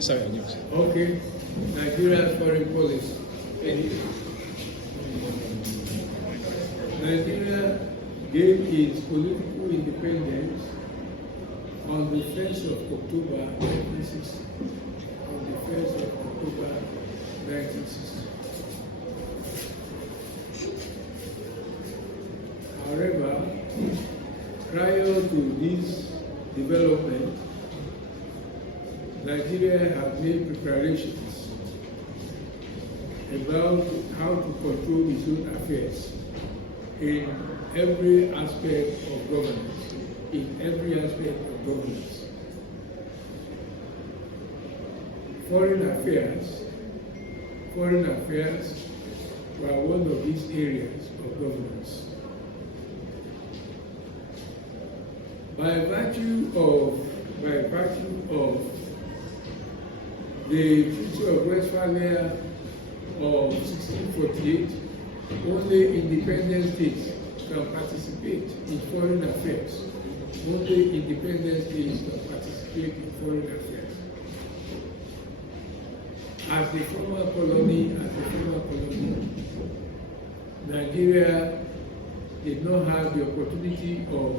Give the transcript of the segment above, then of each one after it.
Sorry, I just. Okay, Nigeria's foreign policy. Nigeria gained its political independence on the 1st of October 1960. On the 1st of October 1960. However, prior to this development, Nigeria has made preparations about how to control its own affairs in every aspect of governance. In every aspect of governance. Foreign affairs were one of these areas of governance. By virtue of the Treaty of Westphalia of 1648, only independent states can participate in foreign affairs. Only independent states can participate in foreign affairs. As a former colony, Nigeria did not have the opportunity of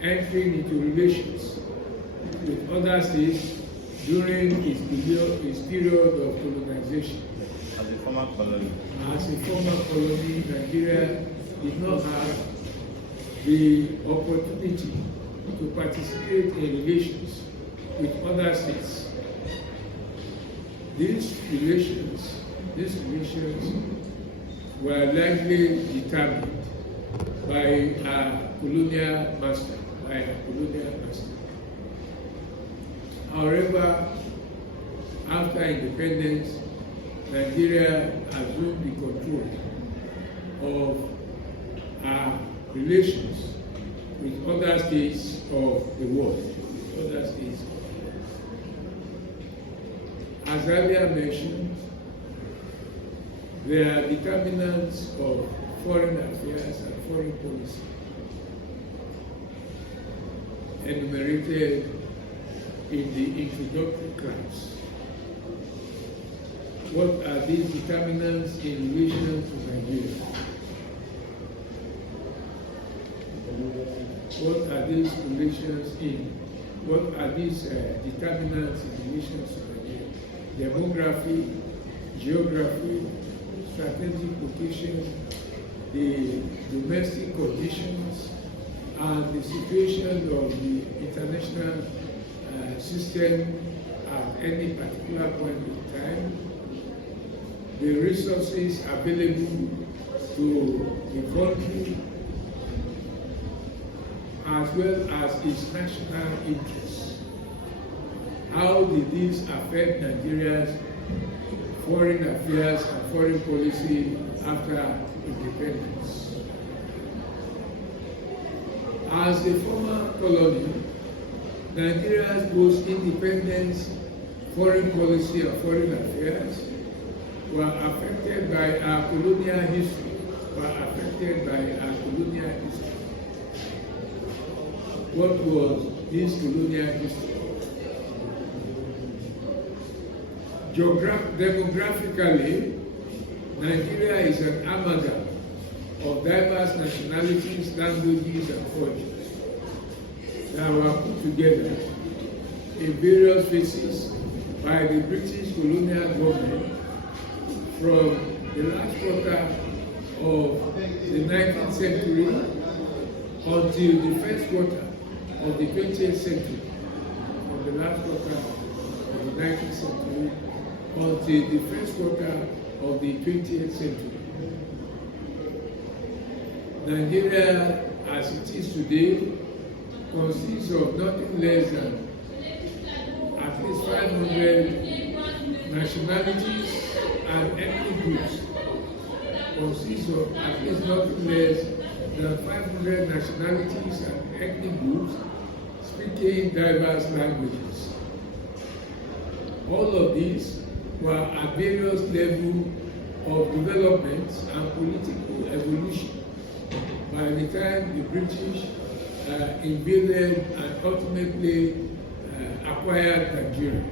entering into relations with other states during its period of colonization. As a former colony, Nigeria did not have the opportunity to participate in relations with other states. These relations were largely determined by a colonial master. However, after independence, Nigeria assumed the control of our relations with other states of the world. As earlier mentioned, there are determinants of foreign affairs and foreign policy enumerated in the introductory class. What are these determinants in relation to Nigeria? What are these determinants in relation to Nigeria? Demography, geography, strategic location, the domestic conditions, and the situation of the international system at any particular point in time, the resources available to the country, as well as its national interests. How did this affect Nigeria's foreign affairs and foreign policy after independence? As a former colony, Nigeria's post-independence foreign policy and foreign affairs were affected by our colonial history. What was this colonial history? Demographically, Nigeria is an amalgam of diverse nationalities, languages, and cultures that were put together in various phases by the British colonial government from the last quarter of the 19th century until the first quarter of the 20th century. From the last quarter of the 19th century until the first quarter of the 20th century. Nigeria, as it is today, consists of nothing less than at least 500 nationalities and ethnic groups. Consists of at least nothing less than 500 nationalities and ethnic groups speaking diverse languages. All of these were at various levels of development and political evolution by the time the British invaded and ultimately acquired Nigeria.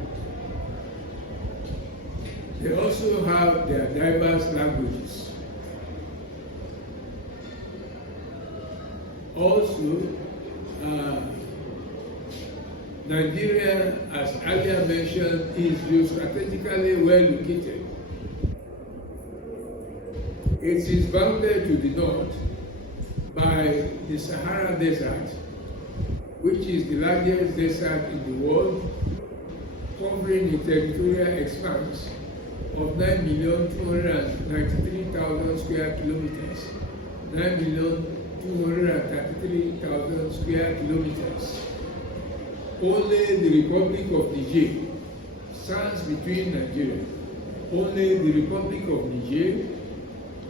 They also have their diverse languages. Also, Nigeria, as earlier mentioned, is geostrategically well located. It is bounded to the north by the Sahara Desert, which is the largest desert in the world, covering a territorial expanse of 9,293,000 square kilometers, 9,233,000 square kilometers. Only the Republic of Niger stands between Nigeria. Only the Republic of Niger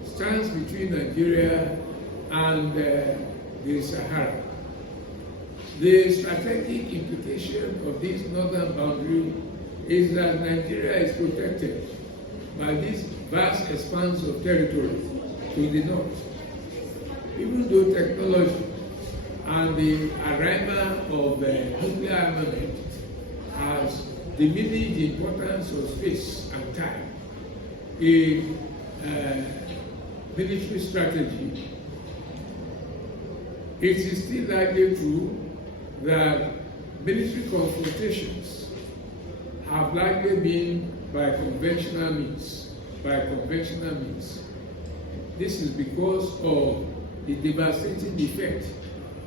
stands between Nigeria and the Sahara. The strategic implication of this northern boundary is that Nigeria is protected by this vast expanse of territory to the north. Even though technology and the arrival of nuclear armament has diminished the importance of space and time in military strategy, it is still likely true that military confrontations have likely been by conventional means. This is because of the devastating effect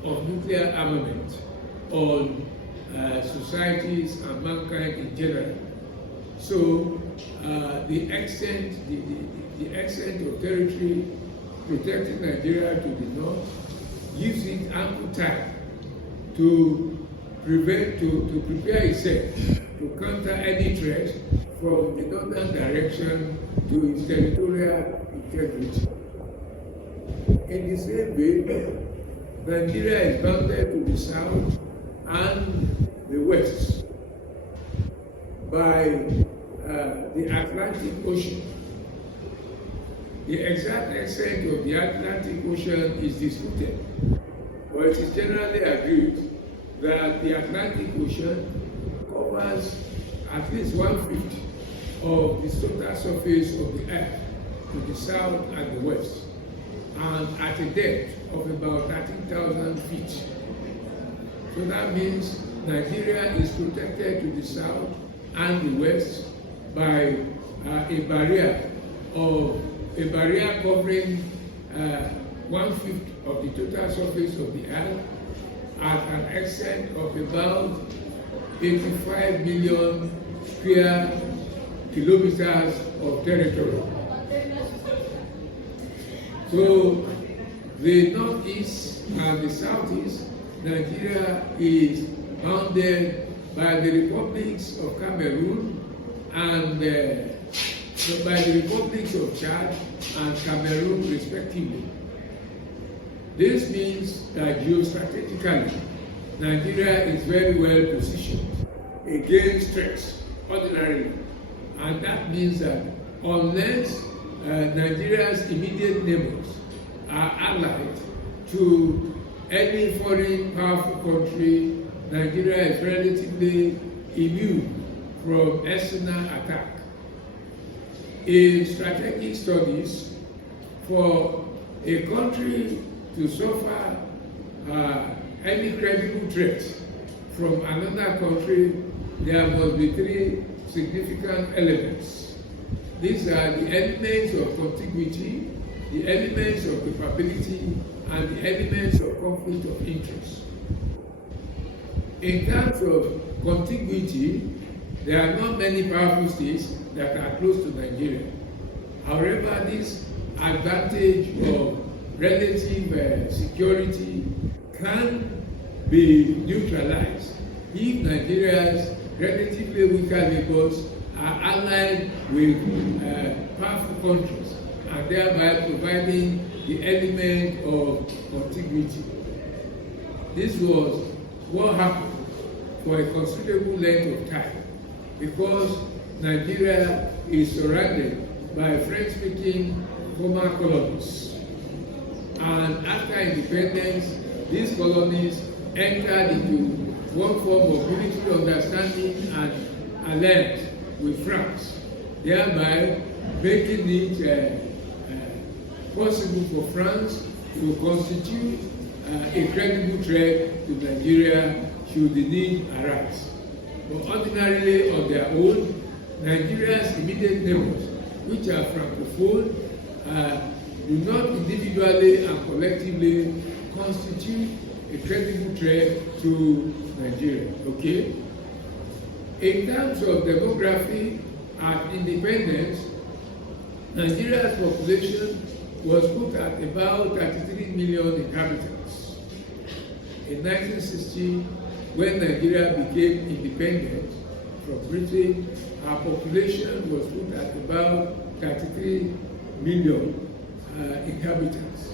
of nuclear armament on societies and mankind in general. So the extent of territory protecting Nigeria to the north gives it ample time to prepare itself to counter any threat from the northern direction to its territorial integrity. In the same way, Nigeria is bounded to the south and the west by the Atlantic Ocean. The exact extent of the Atlantic Ocean is disputed, but it is generally agreed that the Atlantic Ocean covers at least 1/5 of the total surface of the Earth to the south and the west, and at a depth of about 13,000 feet. So that means Nigeria is protected to the south and the west by a barrier covering 1/5 of the total surface of the Earth at an extent of about 85 million square kilometers of territory. So the northeast and the southeast, Nigeria is bounded by the republics of Cameroon and by the republics of Chad and Cameroon respectively. This means that geostrategically, Nigeria is very well positioned against threats ordinarily, and that means that unless Nigeria's immediate neighbors are allied to any foreign powerful country, Nigeria is relatively immune from external attack. In strategic studies, for a country to suffer any credible threat from another country, there must be three significant elements. These are the elements of contiguity, the elements of capability, and the elements of conflict of interest. In terms of contiguity, there are not many powerful states that are close to Nigeria. However, this advantage of relative security can be neutralized if Nigeria's relatively weaker neighbors are allied with powerful countries, and thereby providing the element of contiguity. This was what happened for a considerable length of time, because Nigeria is surrounded by French-speaking former colonies. And after independence, these colonies entered into one form of military understanding and alliance with France, thereby making it possible for France to constitute a credible threat to Nigeria should the need arise. But ordinarily on their own, Nigeria's immediate neighbors, which are francophone, do not individually and collectively constitute a credible threat to Nigeria. Okay? In terms of demography and independence, Nigeria's population was put at about 33 million inhabitants. In 1960, when Nigeria became independent from Britain, our population was put at about 33 million inhabitants.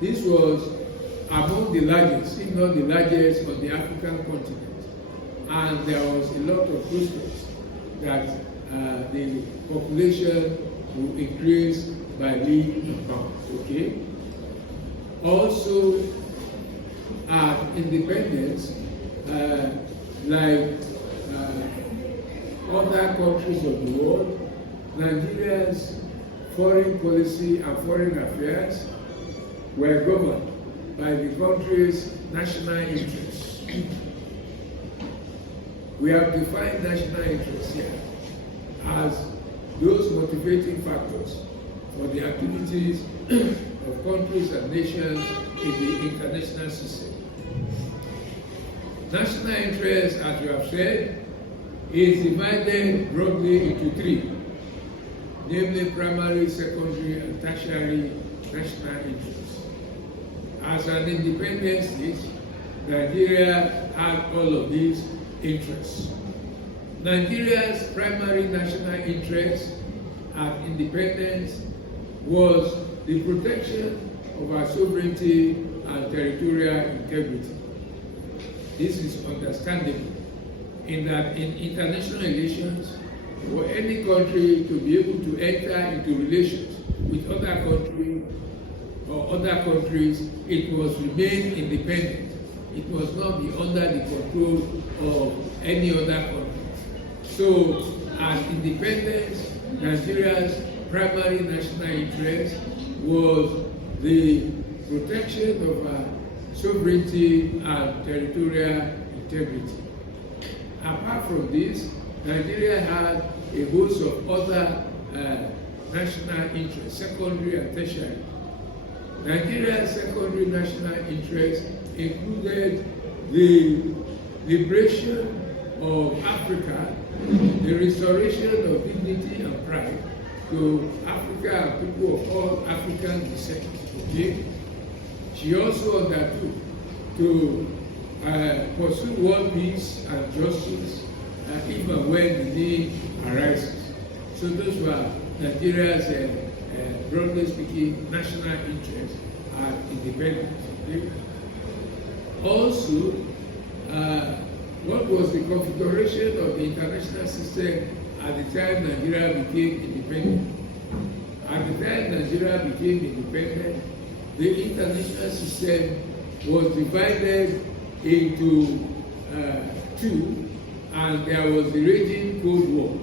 This was among the largest, if not the largest, on the African continent. And there was a lot of prospects that the population will increase by leaps and bounds. Okay? Also, at independence, like other countries of the world, Nigeria's foreign policy and foreign affairs were governed by the country's national interests. We have defined national interests here as those motivating factors for the activities of countries and nations in the international system. National interest, as you have said, is divided broadly into three, namely primary, secondary, and tertiary national interests. As an independent state, Nigeria had all of these interests. Nigeria's primary national interest at independence was the protection of our sovereignty and territorial integrity. This is understandable in that in international relations, for any country to be able to enter into relations with other countries or other countries, it must remain independent. It must not be under the control of any other country. So, at independence, Nigeria's primary national interest was the protection of our sovereignty and territorial integrity. Apart from this, Nigeria had a host of other national interests, secondary and tertiary. Nigeria's secondary national interests included the liberation of Africa, the restoration of dignity and pride to Africa and people of all African descent. Okay? She also undertook to pursue world peace and justice even when the need arises. So those were Nigeria's, broadly speaking, national interests and independence. Okay? Also, what was the configuration of the international system at the time Nigeria became independent? At the time Nigeria became independent, the international system was divided into two, and there was the raging Cold War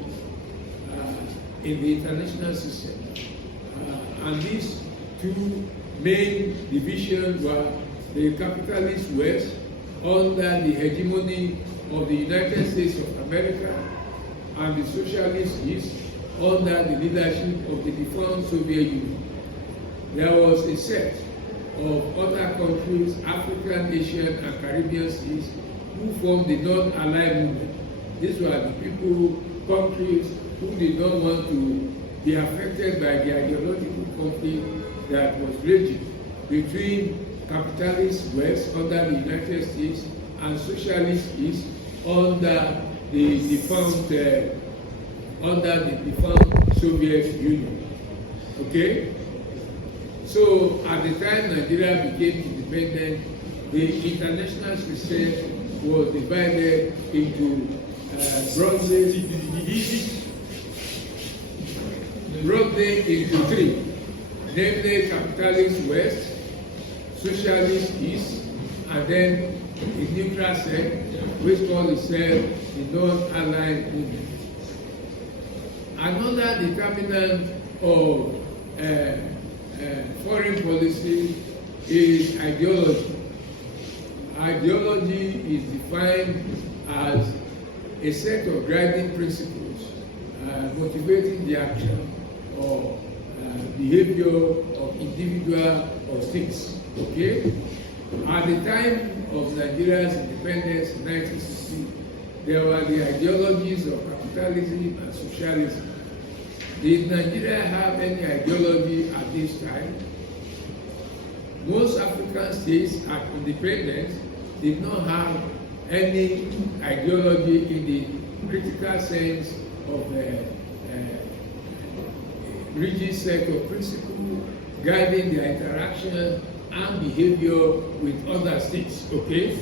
in the international system. And these two main divisions were the capitalist West under the hegemony of the United States of America and the socialist East under the leadership of the defunct Soviet Union. There was a set of other countries, African, Asian, and Caribbean states, who formed the non-aligned movement. These were the people, countries who did not want to be affected by the ideological conflict that was raging between capitalist West under the United States and socialist East under the defunct Soviet Union. Okay? So at the time Nigeria became independent, the international system was divided into broadly into three, namely capitalist West, socialist East, and then a neutral sect, which calls itself the non-aligned movement. Another determinant of foreign policy is ideology. Ideology is defined as a set of guiding principles motivating the action or behavior of individual or states. Okay? At the time of Nigeria's independence in 1960, there were the ideologies of capitalism and socialism. Did Nigeria have any ideology at this time? Most African states at independence did not have any ideology in the critical sense of a rigid set of principles guiding their interaction and behavior with other states, okay?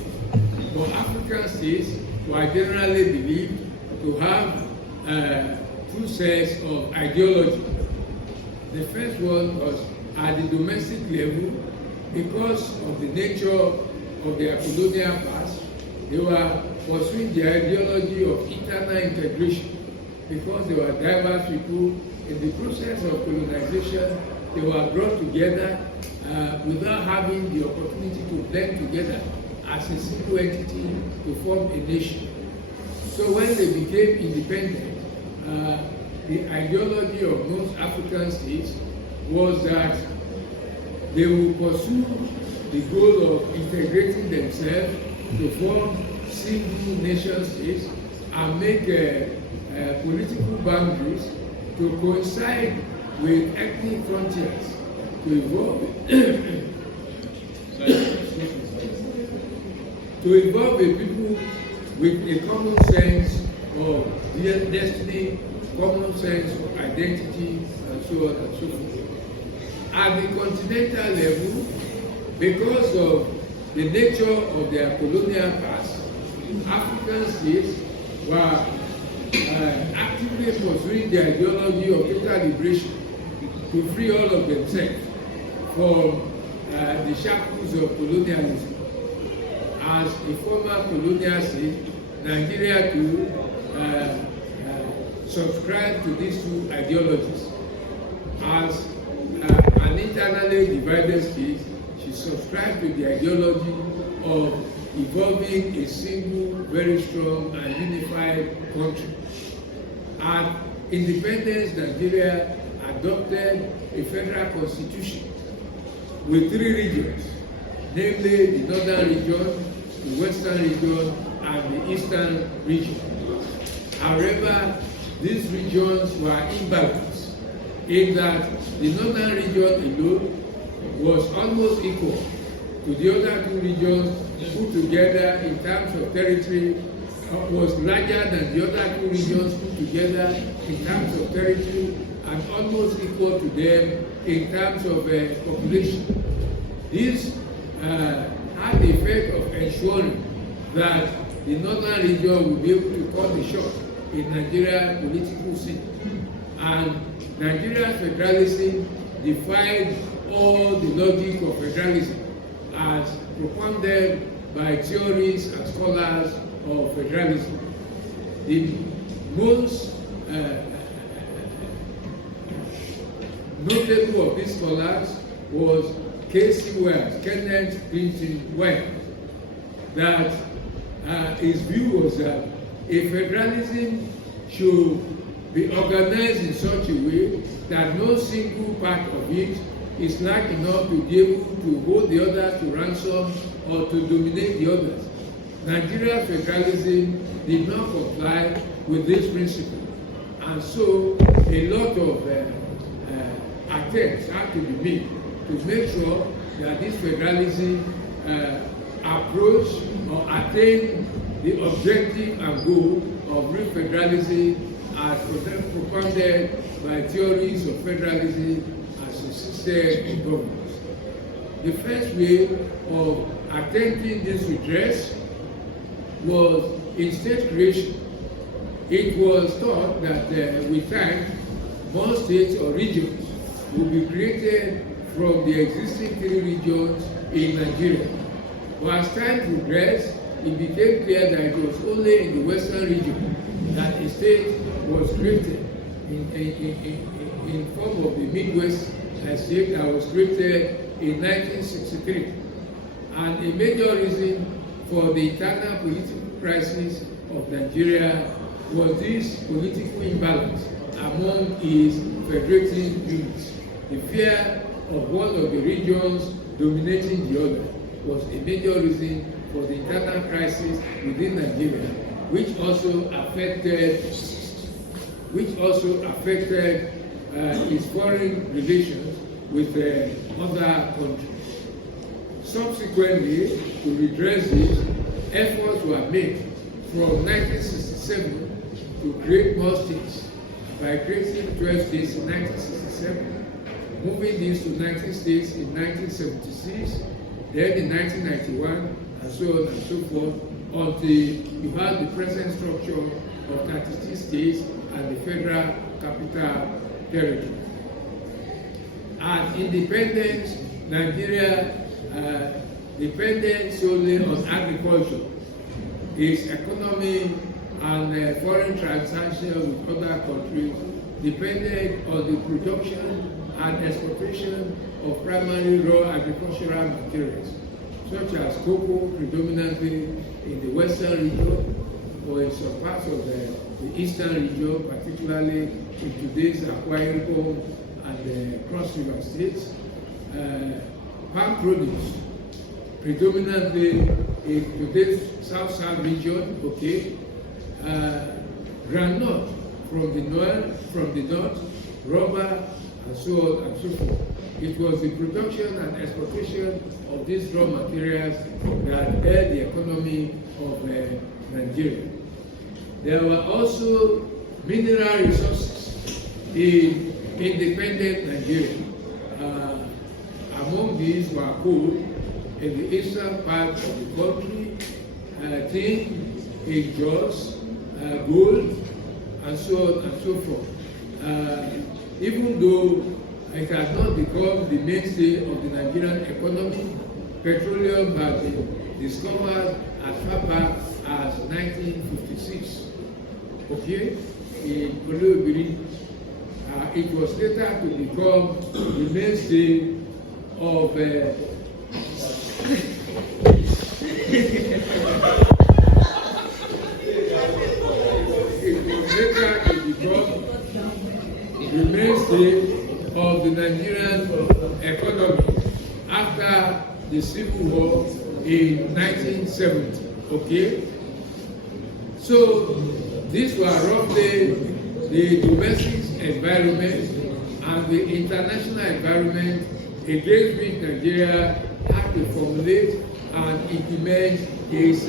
But African states were generally believed to have two sets of ideology. The first one was at the domestic level. Because of the nature of their colonial past, they were pursuing the ideology of internal integration. Because they were diverse people, in the process of colonization, they were brought together without having the opportunity to blend together as a single entity to form a nation. So when they became independent, the ideology of most African states was that they will pursue the goal of integrating themselves to form single nation states and make political boundaries to coincide with ethnic frontiers to evolve a people with a common sense of destiny, common sense of identity, and so on and so forth. At the continental level, because of the nature of their colonial past, African states were actively pursuing the ideology of total liberation to free all of themselves from the shackles of colonialism. As a former colonial state, Nigeria too subscribed to these two ideologies. As an internally divided state, she subscribed to the ideology of evolving a single, very strong and unified country. At independence, Nigeria adopted a federal constitution with 3 regions, namely the northern region, the western region, and the eastern region. However, these regions were imbalanced in that the northern region alone was almost equal to the other 2 regions put together in terms of territory, was larger than the other 2 regions put together in terms of territory, and almost equal to them in terms of population. This had the effect of ensuring that the northern region will be able to call the shot in Nigeria's political scene. And Nigeria's federalism defied all the logic of federalism as propounded by theories and scholars of federalism. The most notable of these scholars was K.C. Wells, Kenneth Clinton Wells, that his view was that a federalism should be organized in such a way that no single part of it is large enough to be able to hold the others to ransom or to dominate the others. Nigeria's federalism did not comply with this principle, and so a lot of attempts had to be made to make sure that this federalism approach or attain the objective and goal of real federalism as propounded by theories of federalism as a system of governance. The first way of attempting this redress was in state creation. It was thought that with time, more states or regions would be created from the existing 3 regions in Nigeria. But as time progressed, it became clear that it was only in the Western region that a state was created in form of the Midwest state that was created in 1963. And a major reason for the internal political crisis of Nigeria was this political imbalance among its federating units. The fear of one of the regions dominating the other was a major reason for the internal crisis within Nigeria, which also affected its foreign relations with other countries. Subsequently, to redress this, efforts were made from 1967 to create more states by creating 12 states in 1967, moving these to 19 states in 1976, then in 1991, and so on and so forth, until you have the present structure of 36 states and the Federal Capital Territory. At independence, Nigeria depended solely on agriculture. Its economy and foreign transactions with other countries depended on the production and exportation of primary raw agricultural materials, such as cocoa, predominantly in the Western region, or in some parts of the Eastern region, particularly in today's Akwa Ibom and the Cross River states. Palm produce, predominantly in today's South region, okay. Groundnut from the north, rubber, and so on and so forth. It was the production and exportation of these raw materials that held the economy of Nigeria. There were also mineral resources in independent Nigeria. Among these were coal in the eastern part of the country, tin in Jos, gold, and so on and so forth. Even though it has not become the mainstay of the Nigerian economy, petroleum has been discovered as far back as 1956. Okay, in Oloibiri, it was later to become the mainstay of the mainstay of the Nigerian economy after the Civil War in 1970. Okay, so these were roughly the domestic environment and the international environment against which Nigeria had to formulate and implement its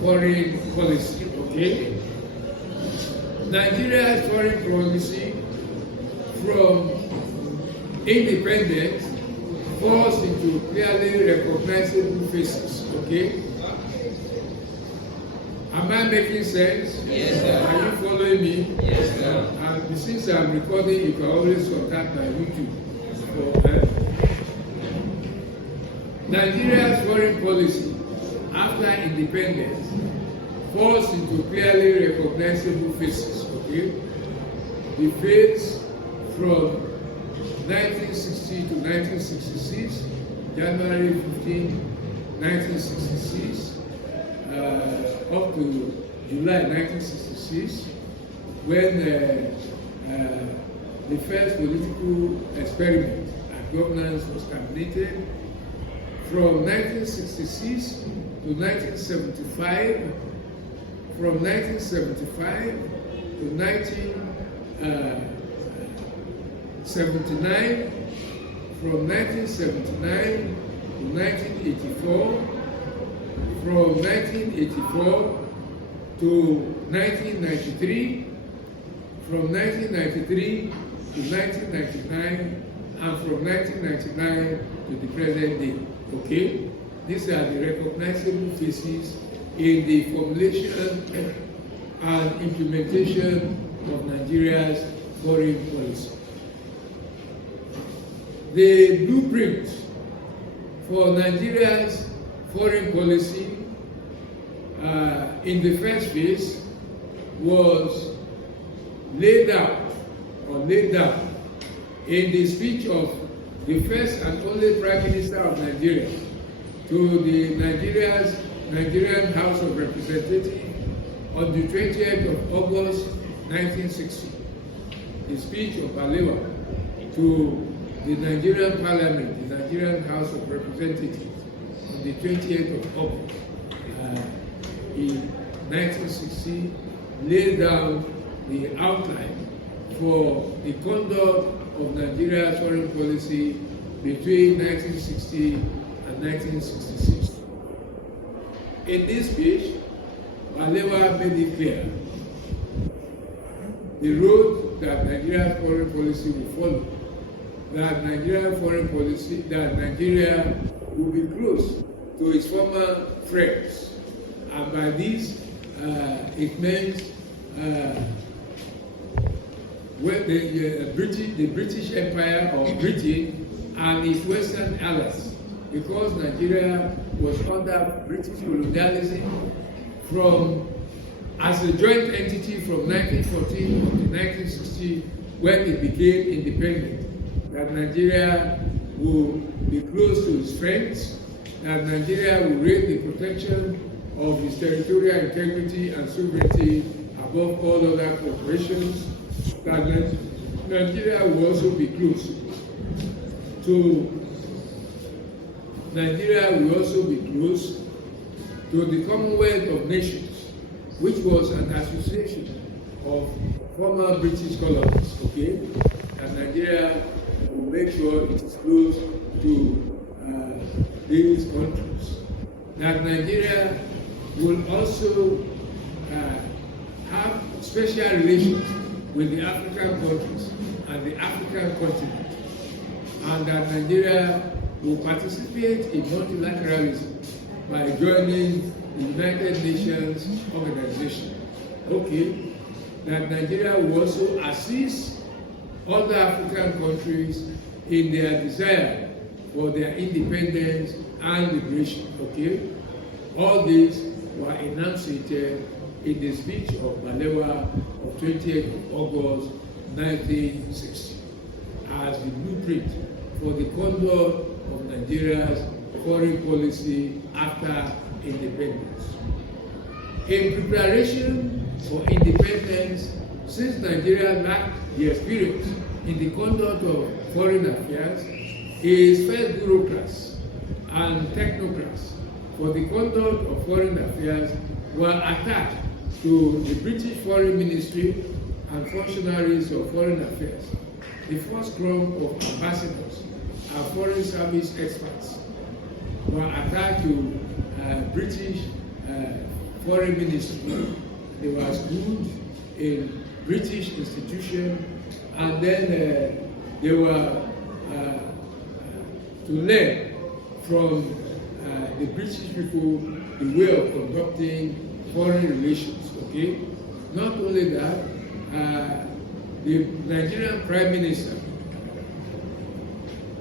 foreign policy. Okay, Nigeria's foreign policy from independence falls into clearly recognizable phases. Okay, am I making sense? Yes, sir. Are you following me? Yes, sir. And since I'm recording, you can always contact my YouTube for Nigeria's foreign policy after independence falls into clearly recognizable phases. Okay, the phase from 1960 to 1966, January 15, 1966, up to July 1966, when the first political experiment and governance was terminated. From 1966 to 1975, from 1975 to 1979, from 1979 to 1984, from 1984 to 1993, from 1993 to 1999, and from 1999 to the present day. Okay, these are the recognizable phases in the formulation and implementation of Nigeria's foreign policy. The blueprint for Nigeria's foreign policy in the first phase was laid down in the speech of the first and only Prime Minister of Nigeria to the Nigerian House of Representatives on the 20th of August 1960. The speech of Balewa to the Nigerian Parliament, the Nigerian House of Representatives, on the 20th of August in 1960 laid down the outline for the conduct of Nigeria's foreign policy between 1960 and 1966. In this speech, Balewa made it clear the road that Nigeria's foreign policy will follow, that Nigerian foreign policy, that Nigeria will be close to its former friends. And by this, it means when the British Empire or Britain and its Western allies, because Nigeria was under British colonialism as a joint entity from 1914 to 1960 when it became independent, that Nigeria will be close to its friends, that Nigeria will raise the protection of its territorial integrity and sovereignty above all other corporations, that Nigeria will also be close to the Commonwealth of Nations, which was an association of former British colonies, okay? And Nigeria will make sure it is close to these countries. That Nigeria will also have special relations with the African countries and the African continent, and that Nigeria will participate in multilateralism by joining the United Nations organization. Okay, that Nigeria will also assist other African countries in their desire for their independence and liberation. Okay, all these were enunciated in the speech of Balewa of 20th of August 1960 as the blueprint for the conduct of Nigeria's foreign policy after independence. In preparation for independence, since Nigeria lacked the experience in the conduct of foreign affairs, its first bureaucrats and technocrats for the conduct of foreign affairs were attached to the British Foreign Ministry and functionaries of foreign affairs. The first crop of ambassadors and foreign service experts were attached to British Foreign Ministry. They were schooled in British institutions, and then they were to learn from the British people the way of conducting foreign relations. Okay, not only that, the Nigerian Prime Minister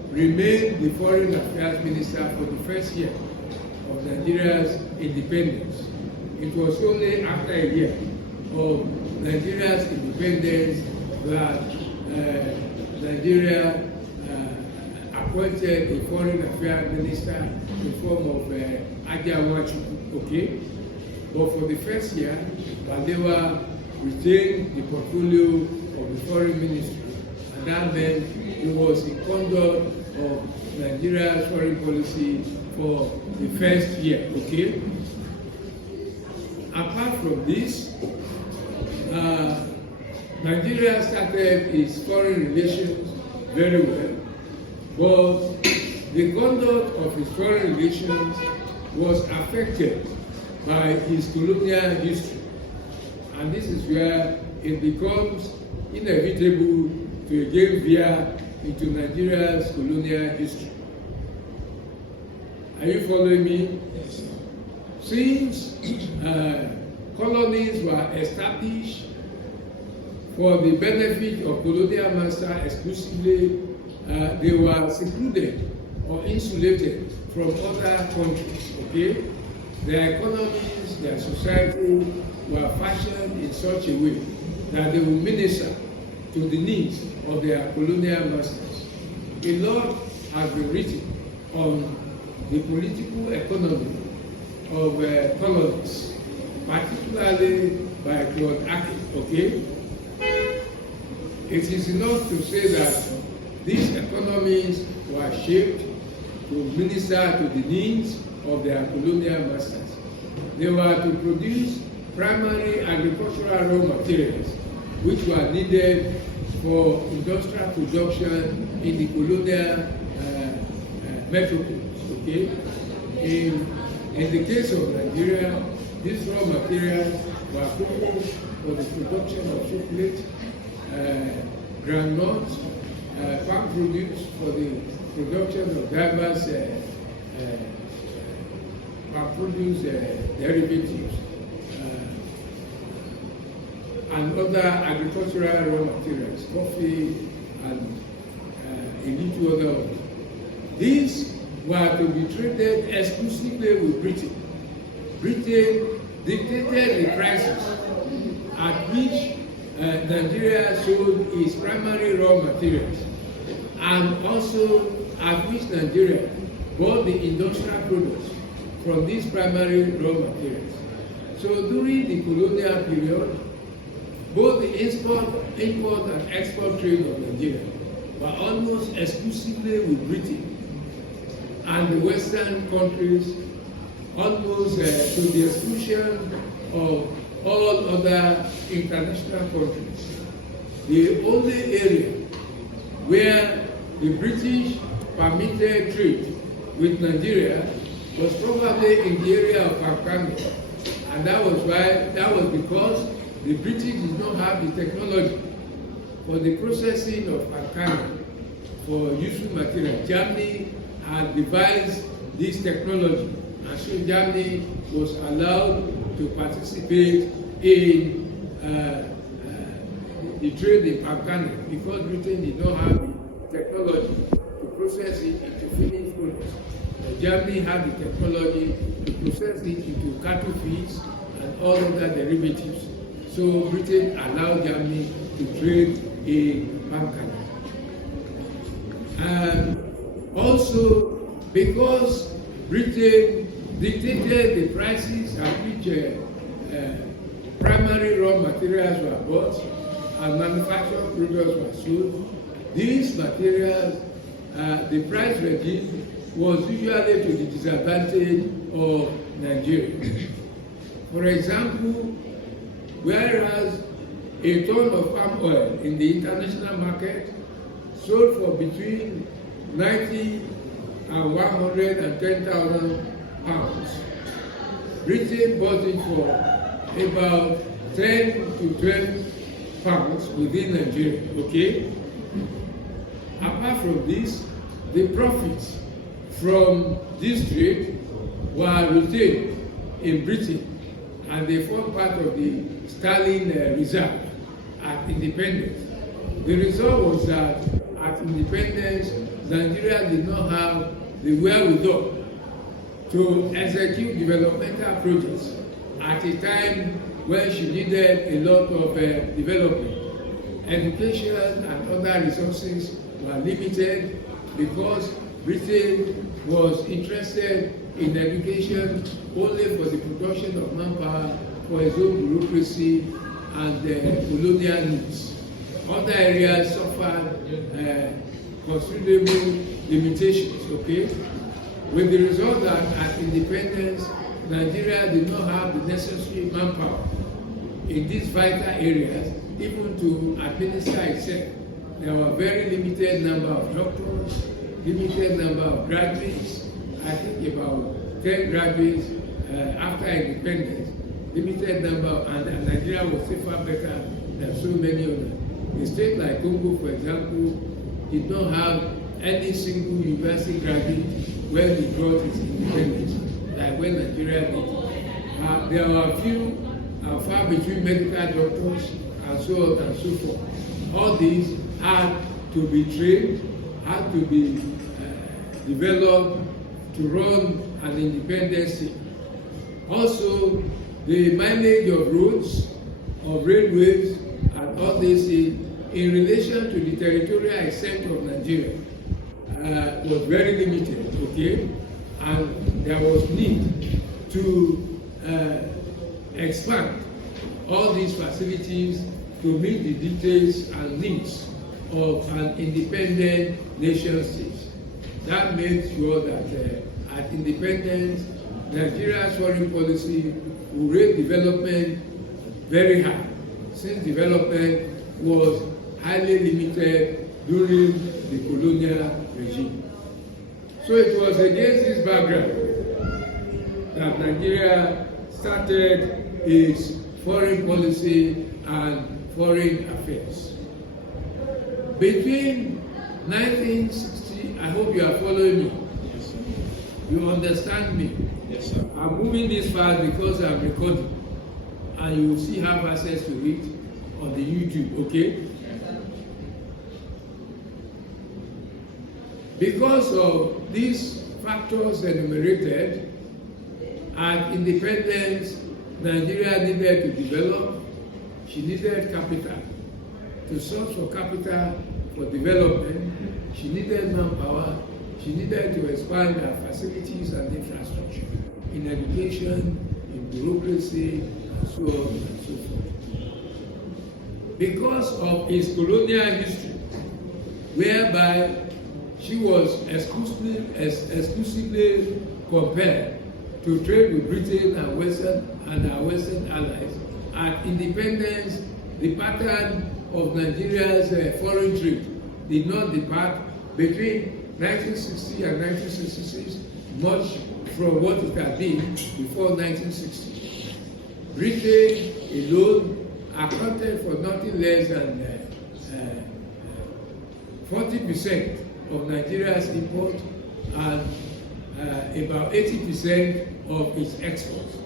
remained the Foreign Affairs Minister for the first year of Nigeria's independence. It was only after a year of Nigeria's independence that Nigeria appointed a Foreign Affairs Minister in the form of Ajawa. Okay, but for the first year, Balewa retained the portfolio of the Foreign Ministry, and that meant it was the conduct of Nigeria's foreign policy for the first year. Okay. Apart from this, Nigeria started its foreign relations very well, but the conduct of its foreign relations was affected by its colonial history, and this is where it becomes inevitable to again veer into Nigeria's colonial history. Are you following me? Yes. Since colonies were established for the benefit of colonial master exclusively, they were secluded or insulated from other countries, okay? Their economies, their society were fashioned in such a way that they will minister to the needs of their colonial masters. A lot has been written on the political economy of colonies, particularly by Claude Hackett, okay? It is enough to say that these economies were shaped to minister to the needs of their colonial masters. They were to produce primary agricultural raw materials which were needed for industrial production in the colonial metropoles, okay? In the case of Nigeria, these raw materials were cocoa for the production of chocolate, groundnuts, palm produce for the production of diverse palm produce derivatives, and other agricultural raw materials, coffee, and a little other ones. These were to be traded exclusively with Britain. Britain dictated the prices at which Nigeria sold its primary raw materials, and also at which Nigeria bought the industrial products from these primary raw materials. So during the colonial period, both the import and export trade of Nigeria were almost exclusively with Britain and the Western countries, almost to the exclusion of all other international countries. The only area where the British permitted trade with Nigeria was probably in the area of Pakistan, and that was because the British did not have the technology for the processing of Pakistan for useful material. Germany had devised this technology, and so Germany was allowed to participate in the trade in Pakistan because Britain did not have the technology to process it into finished products. Germany had the technology to process it into cattle feeds and all other derivatives. So Britain allowed Germany to trade in Pakistan. And also because Britain dictated the prices at which primary raw materials were bought and manufactured products were sold, these materials, the price regime was usually to the disadvantage of Nigeria. For example, whereas a ton of palm oil in the international market sold for between 90 and 110,000 pounds, Britain bought it for about 10 to 12 pounds within Nigeria, okay? Apart from this, the profits from this trade were retained in Britain, and they form part of the Sterling Reserve at independence. The result was that at independence, Nigeria did not have the wherewithal to execute developmental projects at a time when she needed a lot of development. Education and other resources were limited because Britain was interested in education only for the production of manpower for its own bureaucracy and colonial needs. Other areas suffered considerable limitations, okay? With the result that at independence, Nigeria did not have the necessary manpower in these vital areas, even to administer itself. There were very limited number of doctors, limited number of graduates. I think about 10 graduates after independence, limited number, and Nigeria was far better than so many others. A state like Congo, for example, did not have any single university graduate when it brought its independence, like when Nigeria did. There were a few far between medical doctors and so on and so forth. All these had to be trained, had to be developed to run an independent state. Also, the management of roads, of railways, and all this in relation to the territorial extent of Nigeria was very limited, okay? And there was need to expand all these facilities to meet the details and needs of an independent nation state. That made sure that at independence, Nigeria's foreign policy will rate development very high, since development was highly limited during the colonial regime. So it was against this background that Nigeria started its foreign policy and foreign affairs. Between 1960, I hope you are following me. Yes, sir. You understand me? Yes, sir. I'm moving this fast because I'm recording, and you will see have access to it on the YouTube, okay? Because of these factors enumerated, at independence, Nigeria needed to develop. She needed capital. To source for capital for development, she needed manpower. She needed to expand her facilities and infrastructure in education, in bureaucracy, and so on and so forth. Because of its colonial history, whereby she was exclusively compelled to trade with Britain and our Western allies, at independence, the pattern of Nigeria's foreign trade did not depart between 1960 and 1966 much from what it had been before 1960. Britain alone accounted for nothing less than 40% of Nigeria's import and about 80% of its exports.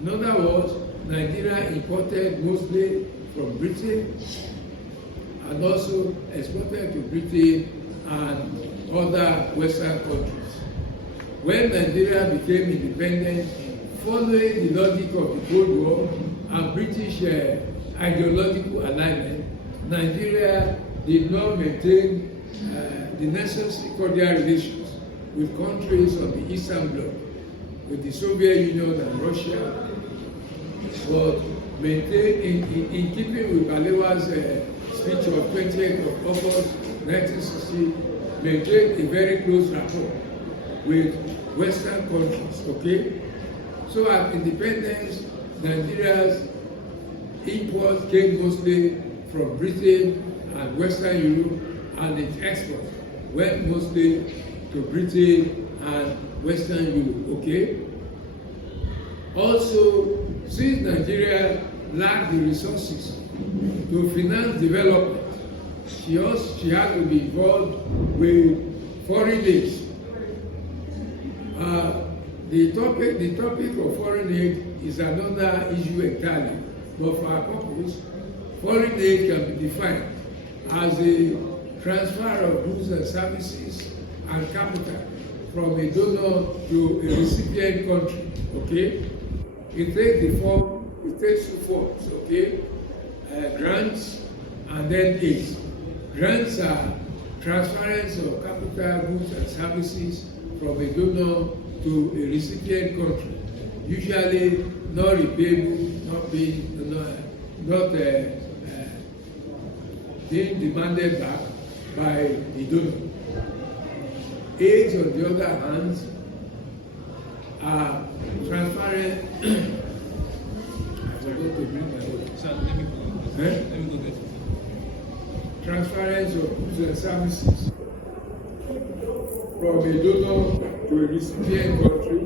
In other words, Nigeria imported mostly from Britain and also exported to Britain and other Western countries. When Nigeria became independent, following the logic of the Cold War and British ideological alignment, Nigeria did not maintain the necessary cordial relations with countries of the Eastern Bloc, with the Soviet Union and Russia, but maintained in keeping with Balewa's speech of 20th of August 1960, maintained a very close rapport with Western countries, okay? So at independence, Nigeria's imports came mostly from Britain and Western Europe, and its exports went mostly to Britain and Western Europe, okay? Also, since Nigeria lacked the resources to finance development, she had to be involved with foreign aid. The topic of foreign aid is another issue entirely, but for our purpose, foreign aid can be defined as a transfer of goods and services and capital from a donor to a recipient country, okay? It takes two forms, okay? Grants and then aid. Grants are transference of capital, goods and services from a donor to a recipient country, usually not repayable, not being demanded back by the donor. Aids, on the other hand, are transparent. I forgot to bring my own. Sir, let me go get it. Transference of goods and services from a donor to a recipient country.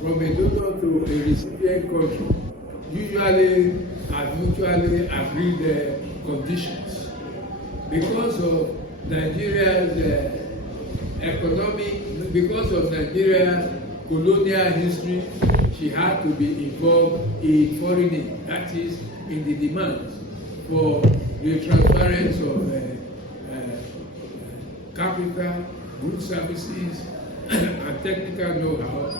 From a donor to a recipient country, usually at mutually agreed conditions. Because of Nigeria's because of Nigeria's colonial history, she had to be involved in foreign aid, that is, in the demands for the transference of capital, goods, services, and technical know-how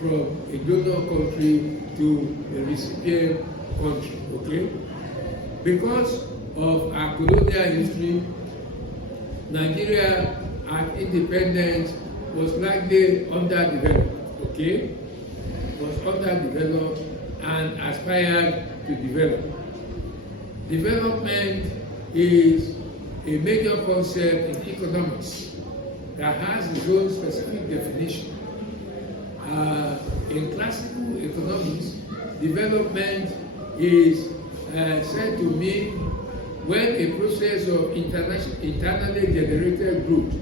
from a donor country to a recipient country, okay? Because of our colonial history, Nigeria at independence was likely underdeveloped, okay? Was underdeveloped and aspired to develop. Development is a major concept in economics that has its own specific definition. In classical economics, development is said to mean when a process of internally generated growth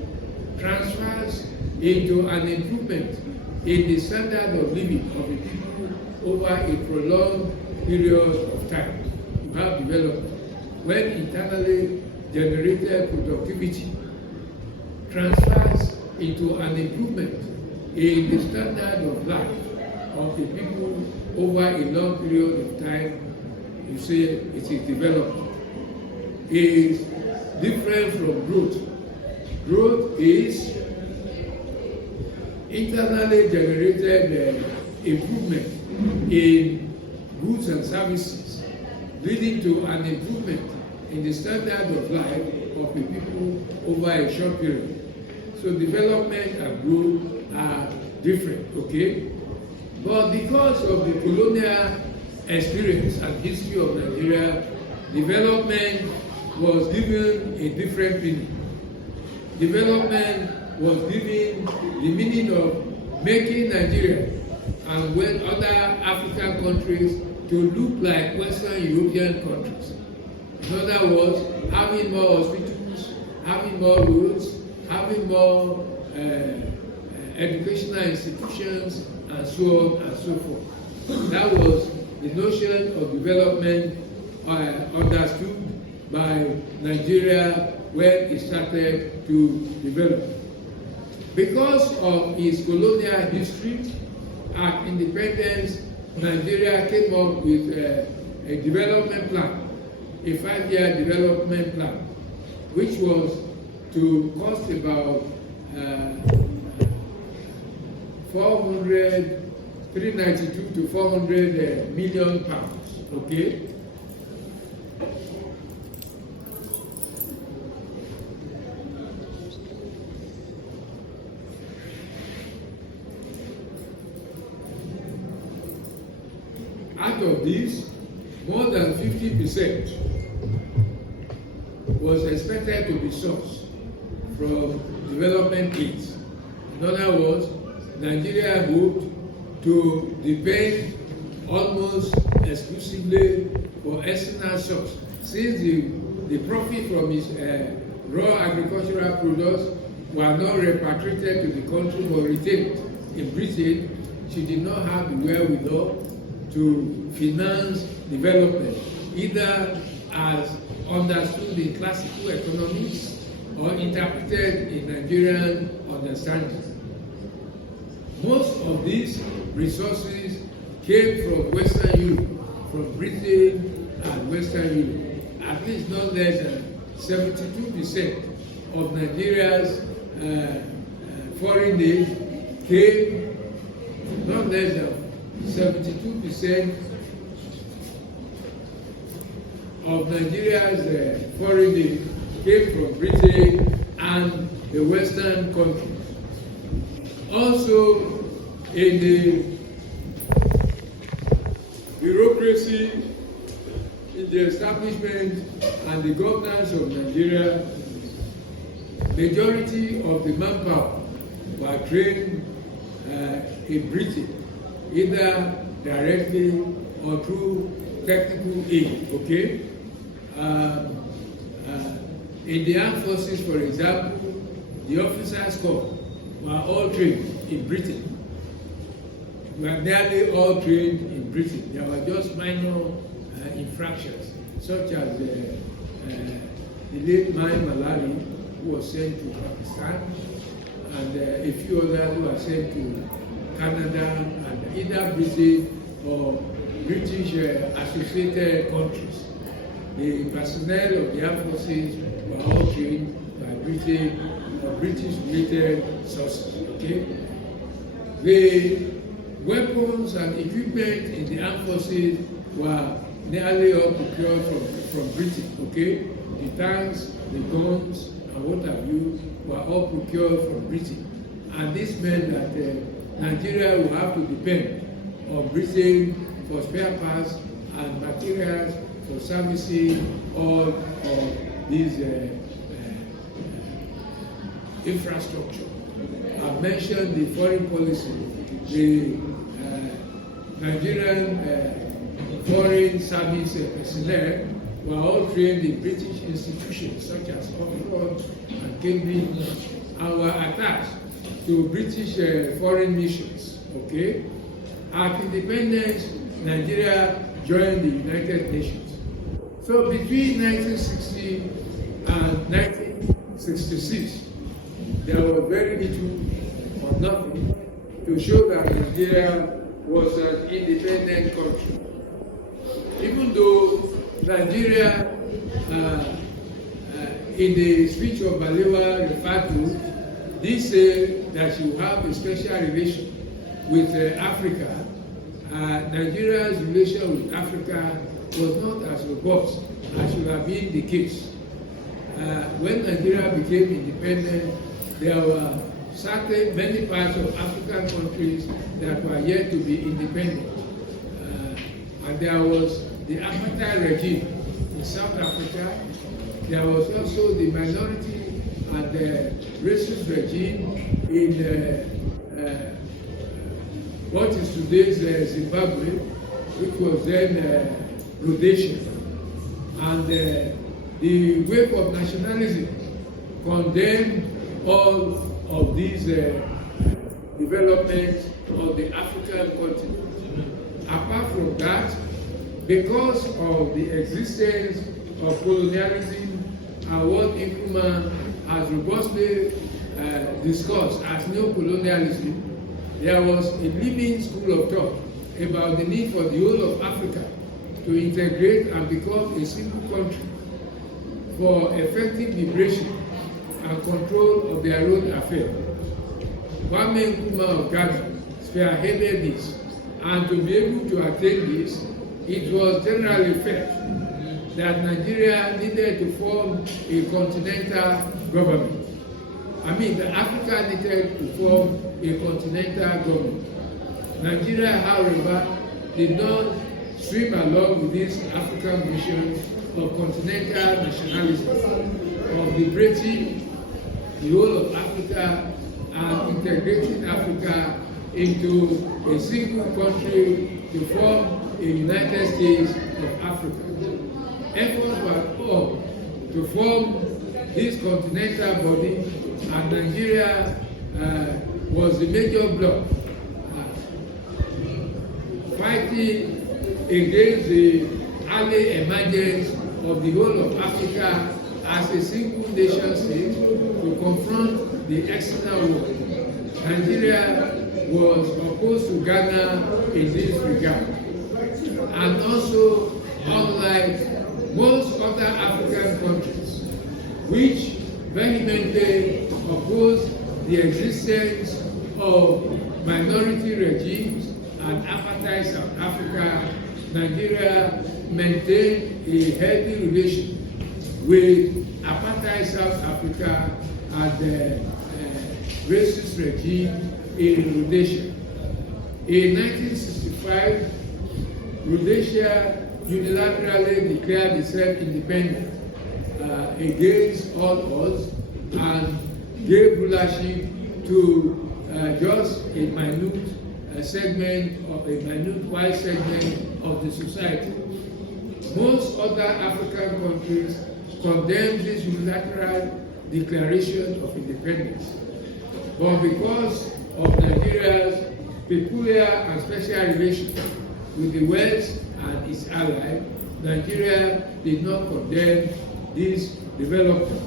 transfers into an improvement in the standard of living of the people over a prolonged period of time. You have development. When internally generated productivity transfers into an improvement in the standard of life of the people over a long period of time, you say it is development. It is different from growth. Growth is internally generated improvement in goods and services, leading to an improvement in the standard of life of the people over a short period. So development and growth are different, okay? But because of the colonial experience and history of Nigeria, development was given a different meaning. Development was given the meaning of making Nigeria and when other African countries to look like Western European countries. In other words, having more hospitals, having more roads, having more educational institutions, and so on and so forth. That was the notion of development understood by Nigeria when it started to develop. Because of its colonial history, at independence, Nigeria came up with a development plan, a 5-year development plan, which was to cost about 392 to 400 million pounds, okay? Out of this, more than 50% was expected to be sourced from development aids. In other words, Nigeria hoped to depend almost exclusively for external source, since the profit from its raw agricultural products were not repatriated to the country but retained in Britain. She did not have the wherewithal to finance development, either as understood in classical economics or interpreted in Nigerian understanding. Most of these resources came from Western Europe, from Britain and Western Europe. At least not less than 72% of Nigeria's foreign aid came, not less than 72% of Nigeria's foreign aid came from Britain and the Western countries. Also, in the bureaucracy, in the establishment and the governance of Nigeria, majority of the manpower were trained in Britain, either directly or through technical aid, okay? In the armed forces, for example, the officers' corps were all trained in Britain. We were nearly all trained in Britain. There were just minor infractions, such as the late Mai Malari, who was sent to Pakistan, and a few others who were sent to Canada and either Britain or British associated countries. the personnel of the armed forces were all trained by British-related sources. Okay? The weapons and equipment in the armed forces were nearly all procured from Britain. Okay? The tanks, the guns, and what have you were all procured from Britain. And this meant that Nigeria will have to depend on Britain for spare parts and materials for servicing all of these infrastructure. I've mentioned the foreign policy. The Nigerian foreign service personnel were all trained in British institutions such as Oxford and Cambridge and were attached to British foreign missions. Okay? At independence, Nigeria joined the United Nations. So between 1960 and 1966, there was very little or nothing to show that Nigeria was an independent country. Even though Nigeria, in the speech of Balewa referred to, did say that you have a special relation with Africa, Nigeria's relation with Africa was not as robust as should have been the case. When Nigeria became independent, there were many parts of African countries that were yet to be independent. And there was the apartheid regime in South Africa. There was also the minority and the racist regime in what is today's Zimbabwe, which was then Rhodesia. And the wave of nationalism condemned all of these developments of the African continent. Apart from that, because of the existence of colonialism and what Nkrumah has robustly discussed as neo-colonialism, there was a living school of thought about the need for the whole of Africa to integrate and become a single country for effective liberation and control of their own affairs. Kwame Nkrumah of Ghana spearheaded this, and to be able to attain this, it was generally felt that Nigeria needed to form a continental government. I mean, the Africa needed to form a continental government. Nigeria, however, did not swim along with this African vision of continental nationalism, of liberating the whole of Africa and integrating Africa into a single country to form a United States of Africa. Efforts were all to form this continental body, and Nigeria was the major bloc fighting against the early emergence of the whole of Africa as a single nation state to confront the external world. Nigeria was opposed to Ghana in this regard. And also, unlike most other African countries, which vehemently opposed the existence of minority regimes and apartheid South Africa, Nigeria maintained a healthy relation with apartheid South Africa and the racist regime in Rhodesia. In 1965, Rhodesia unilaterally declared itself independent against all odds and gave rulership to just a minute wide segment of the society. Most other African countries condemned this unilateral declaration of independence. But because of Nigeria's peculiar and special relations with the West and its allies, Nigeria did not condemn this development.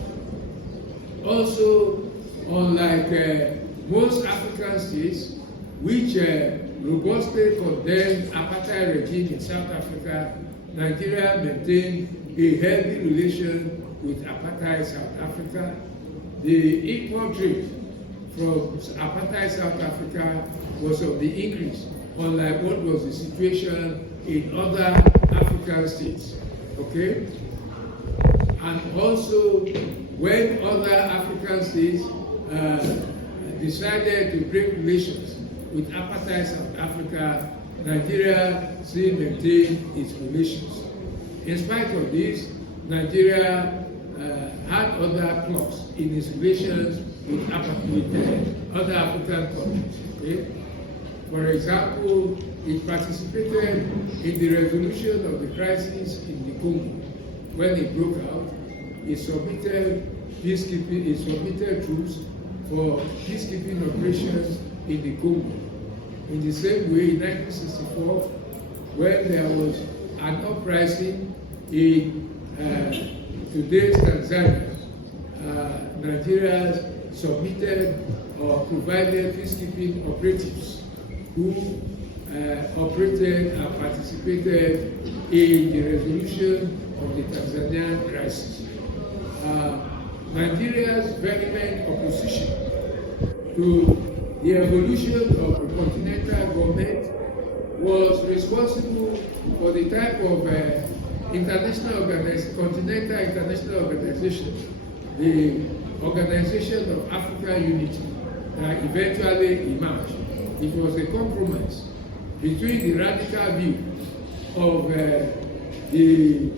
Also, unlike most African states, which robustly condemned apartheid regime in South Africa, Nigeria maintained a healthy relation with apartheid South Africa. The import trade from apartheid South Africa was of the increase, unlike what was the situation in other African states. Okay? And also, when other African states decided to break relations with apartheid South Africa, Nigeria still maintained its relations. In spite of this, Nigeria had other plots in its relations with other African countries. Okay? For example, it participated in the resolution of the crisis in the Congo. When it broke out, it submitted troops for peacekeeping operations in the Congo. In the same way, in 1964, when there was an uprising in today's Tanzania, Nigeria submitted or provided peacekeeping operatives who operated and participated in the resolution of the Tanzanian crisis. Nigeria's vehement opposition to the evolution of the continental government was responsible for the type of continental international organization, the Organization of African Unity, that eventually emerged. It was a compromise between the radical view of the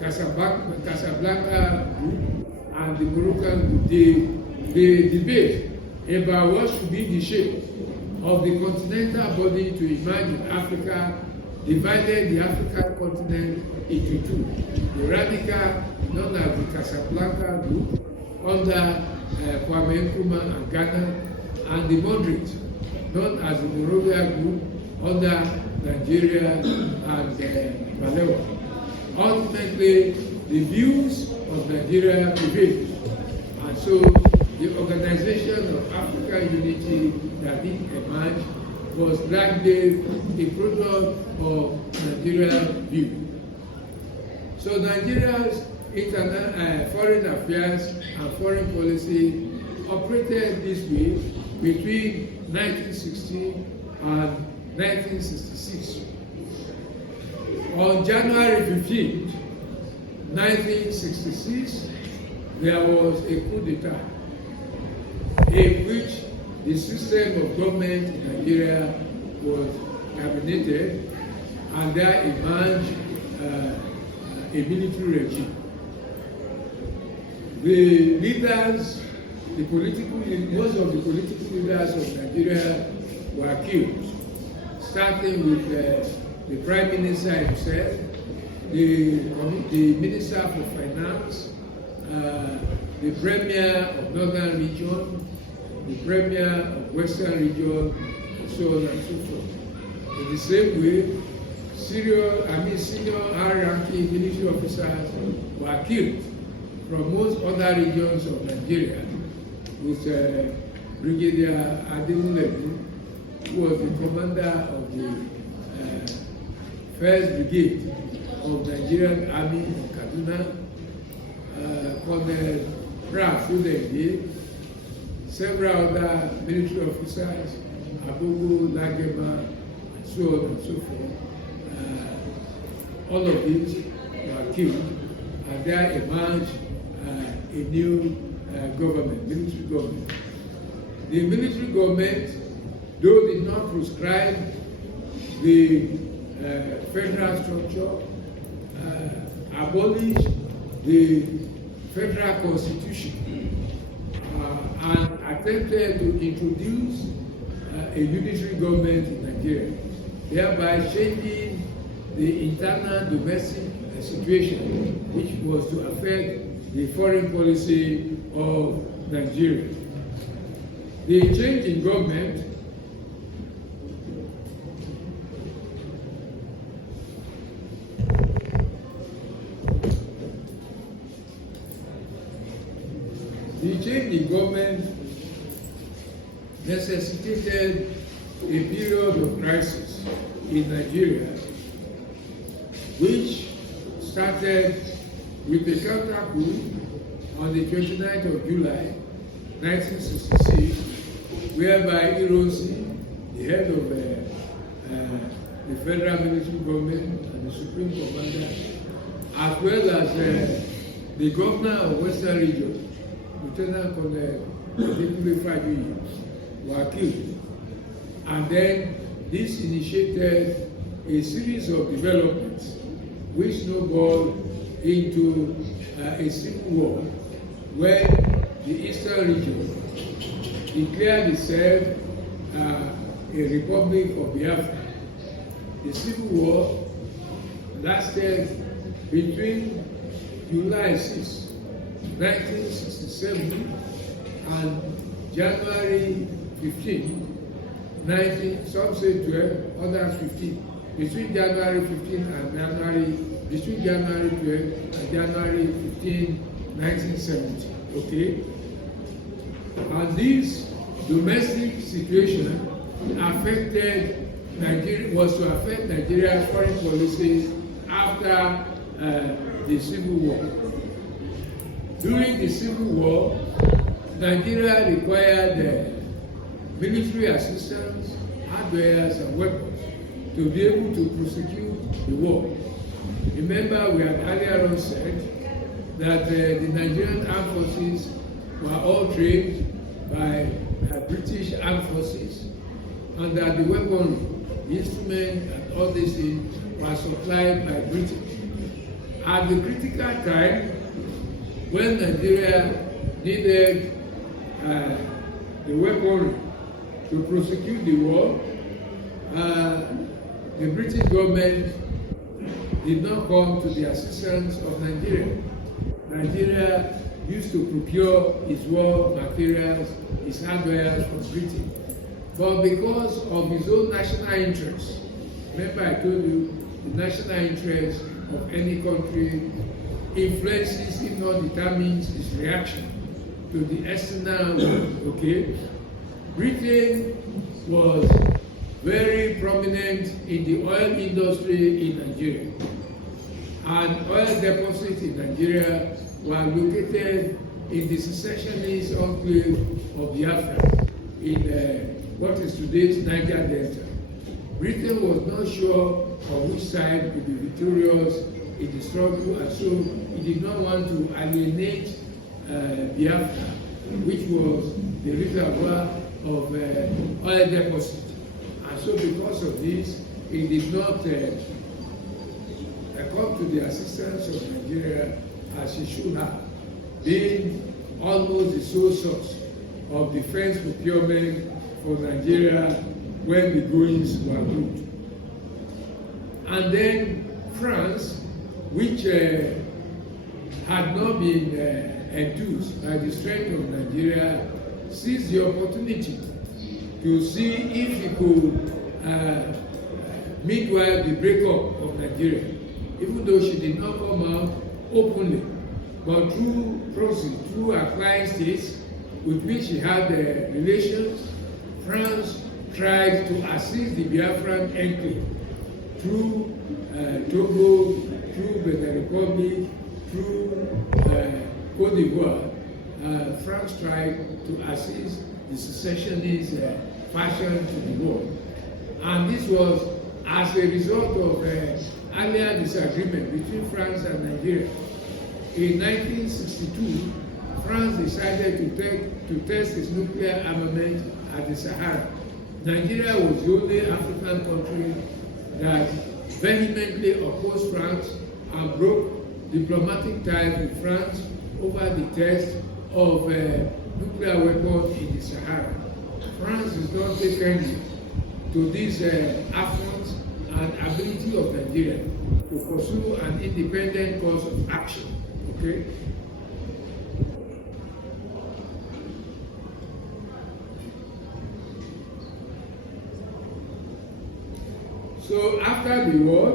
Casablanca group and the Moroccan group. The debate about what should be the shape of the continental body to emerge in Africa divided the African continent into two. The radical, known as the Casablanca group, under Kwame Nkrumah and Ghana, and the moderate, known as the Monrovia group, under Nigeria and Malawi. Ultimately, the views of Nigeria prevailed, and so the Organization of African Unity that did emerge was largely a product of Nigeria's view. So Nigeria's foreign affairs and foreign policy operated this way between 1960 and 1966. On January 15, 1966, there was a coup d'etat in which the system of government in Nigeria was terminated, and there emerged a military regime. The leaders, most of the political leaders of Nigeria were killed, starting with the Prime Minister himself, the Minister for Finance, the Premier of Northern Region, the Premier of Western Region, and so on and so forth. In the same way, senior high-ranking military officers were killed from most other regions of Nigeria, with Brigadier Ademulebi, who was the commander of the 1st Brigade of Nigerian Army in Kaduna, Colonel Ralph Udende, several other military officers, Abogo, Lagema, and so on and so forth. All of these were killed, and there emerged a new government, military government. The military government, though did not prescribe the federal structure, abolished the federal constitution and attempted to introduce a unitary government in Nigeria, thereby changing the internal domestic situation, which was to affect the foreign policy of Nigeria. The change in government necessitated a period of crisis in Nigeria, which started with the counter coup on the 29th of July, 1966, whereby Ironsi, the head of the federal military government and the supreme commander, as well as the governor of Western Region, Lieutenant Colonel Adekunle Fajuyi, were killed. And then this initiated a series of developments which snowballed into a civil war when the Eastern Region declared itself a Republic of Biafra. The civil war lasted between July 6, 1967 and January 15, some say 12, others 15. Between January 15 and between January 12 and January 15, 1970. Okay? And this domestic situation was to affect Nigeria's foreign policy after the Civil War. During the Civil War, Nigeria required military assistance, hardware, and weapons to be able to prosecute the war. Remember, we had earlier on said that the Nigerian armed forces were all trained by British armed forces, and that the weaponry, the instruments, and all these things were supplied by Britain. At the critical time, when Nigeria needed the weaponry to prosecute the war, the British government did not come to the assistance of Nigeria. Nigeria used to procure its war materials, its hardware from Britain. But because of his own national interest, remember I told you, the national interest of any country influences, if not determines, its reaction to the external world, okay? Britain was very prominent in the oil industry in Nigeria. And oil deposits in Nigeria were located in the secessionist enclave of Biafra in what is today's Niger Delta. Britain was not sure on which side would be victorious in the struggle, and so it did not want to alienate Biafra, which was the reservoir of oil deposits. And so because of this, it did not come to the assistance of Nigeria as it should have, being almost the sole source of defense procurement for Nigeria when the goings were good. And then France, which had not been enthused by the strength of Nigeria, seized the opportunity to see if it could midwife the breakup of Nigeria, even though she did not come out openly, but through proxy, through her client states with which she had relations. France tried to assist the Biafran enclave through Togo, through Benin Republic, through Cote d'Ivoire. France tried to assist the secessionist faction to the war. And this was as a result of earlier disagreement between France and Nigeria. In 1962, France decided to test its nuclear armament at the Sahara. Nigeria was the only African country that vehemently opposed France and broke diplomatic ties with France over the test of nuclear weapons in the Sahara. France is not taken to these affronts and ability of Nigeria to pursue an independent course of action. Okay? So after the war,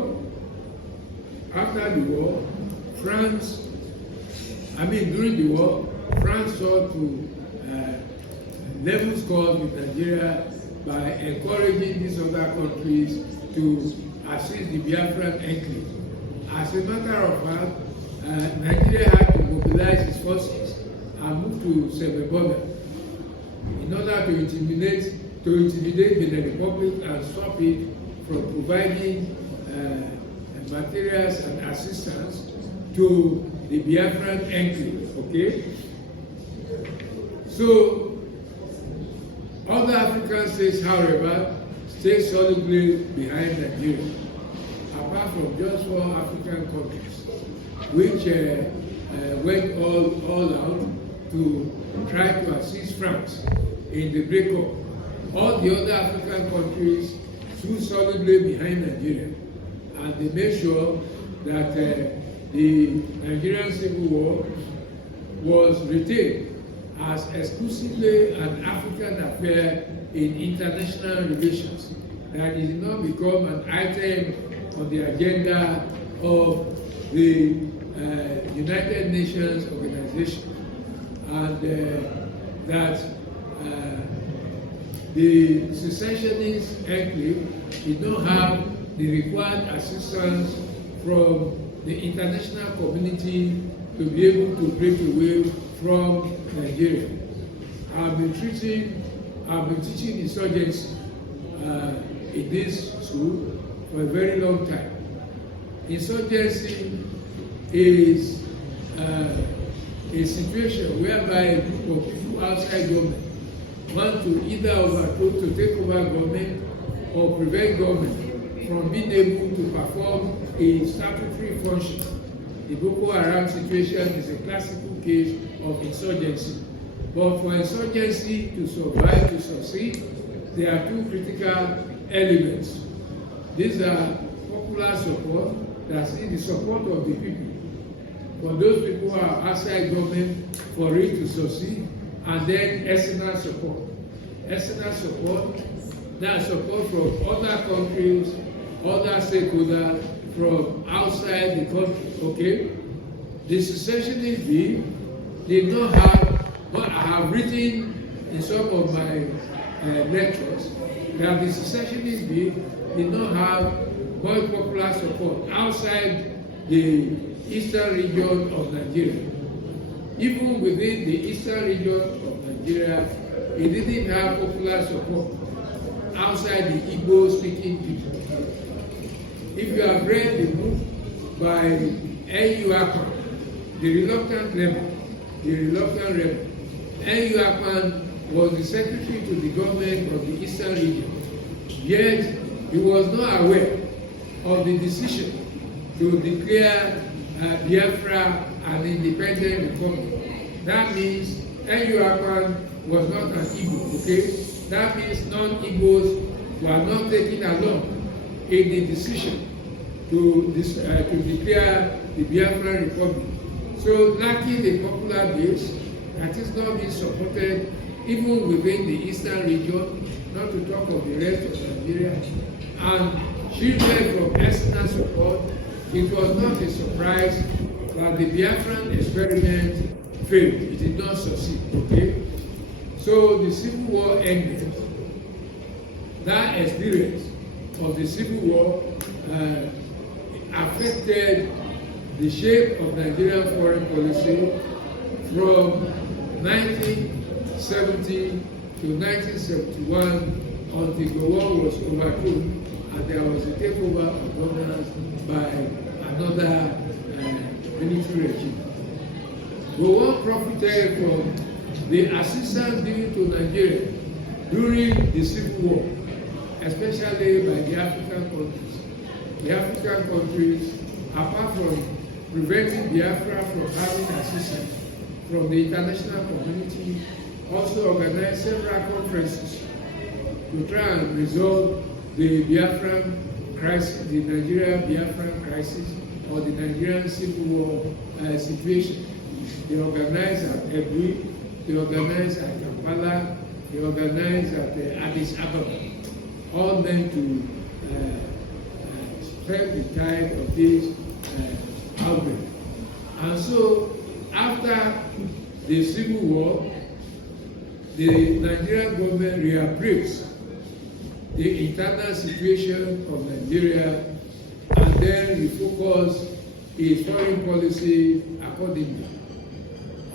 during the war, France sought to level scores with Nigeria by encouraging these other countries to assist the Biafran enclave. As a matter of fact, Nigeria had to mobilize its forces and move to Sebeboda in order to intimidate the Republic and stop it from providing materials and assistance to the Biafran enclave. Okay? So, other African states, however, stay solidly behind Nigeria, apart from just 4 African countries, which went all out to try to assist France in the breakup. All the other African countries stood solidly behind Nigeria, and they made sure that the Nigerian Civil War was retained as exclusively an African affair in international relations, that it did not become an item on the agenda of the United Nations Organization, and that the secessionist enclave did not have the required assistance from the international community to be able to break away from Nigeria. I've been teaching insurgency in this school for a very long time. Insurgency is a situation whereby a group of people outside government want to either overthrow, to take over government, or prevent government from being able to perform a statutory function. The Boko Haram situation is a classical case of insurgency. But for insurgency to survive, to succeed, there are 2 critical elements. These are popular support, that's the support of the people, for those people who are outside government, for it to succeed, and then external support. External support, that's support from other countries, other stakeholders from outside the country. Okay? The secessionist bill did not have, but I have written in some of my lectures that the secessionist bill did not have much popular support outside the eastern region of Nigeria. Even within the eastern region of Nigeria, it didn't have popular support outside the Igbo-speaking people. If you have read the book by N.U. Akpan, The Reluctant Rebel, N.U. Akpan was the secretary to the government of the eastern region, yet he was not aware of the decision to declare Biafra an independent republic. That means N.U. Akpan was not an Igbo, okay? That means non-Igbos were not taken along in the decision to declare the Biafran republic. So, lacking a popular base that is not being supported even within the eastern region, not to talk of the rest of Nigeria, and shielded from external support, it was not a surprise that the Biafran experiment failed. It did not succeed, okay? So the Civil War ended. That experience of the Civil War affected the shape of Nigerian foreign policy from 1970 to 1971 until the war was overthrown and there was a takeover of governance by another military regime. Gowon profited from the assistance given to Nigeria during the Civil War, especially by the African countries. The African countries, apart from preventing Biafra from having assistance from the international community, also organized several conferences to try and resolve the Biafran crisis, the Nigerian Biafran crisis, or the Nigerian Civil War situation. They organized at Ebri, they organized at Kampala, they organized at Addis Ababa, all meant to spread the tide of this outbreak. And so, after the Civil War, the Nigerian government reappraised the internal situation of Nigeria and then refocused his foreign policy accordingly.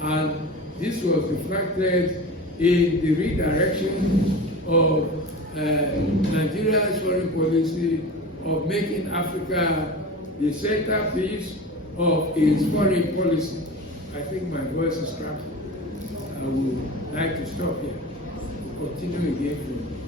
And this was reflected in the redirection of Nigeria's foreign policy of making Africa the centerpiece of its foreign policy. I think my voice is cracking. I would like to stop here. Continue again.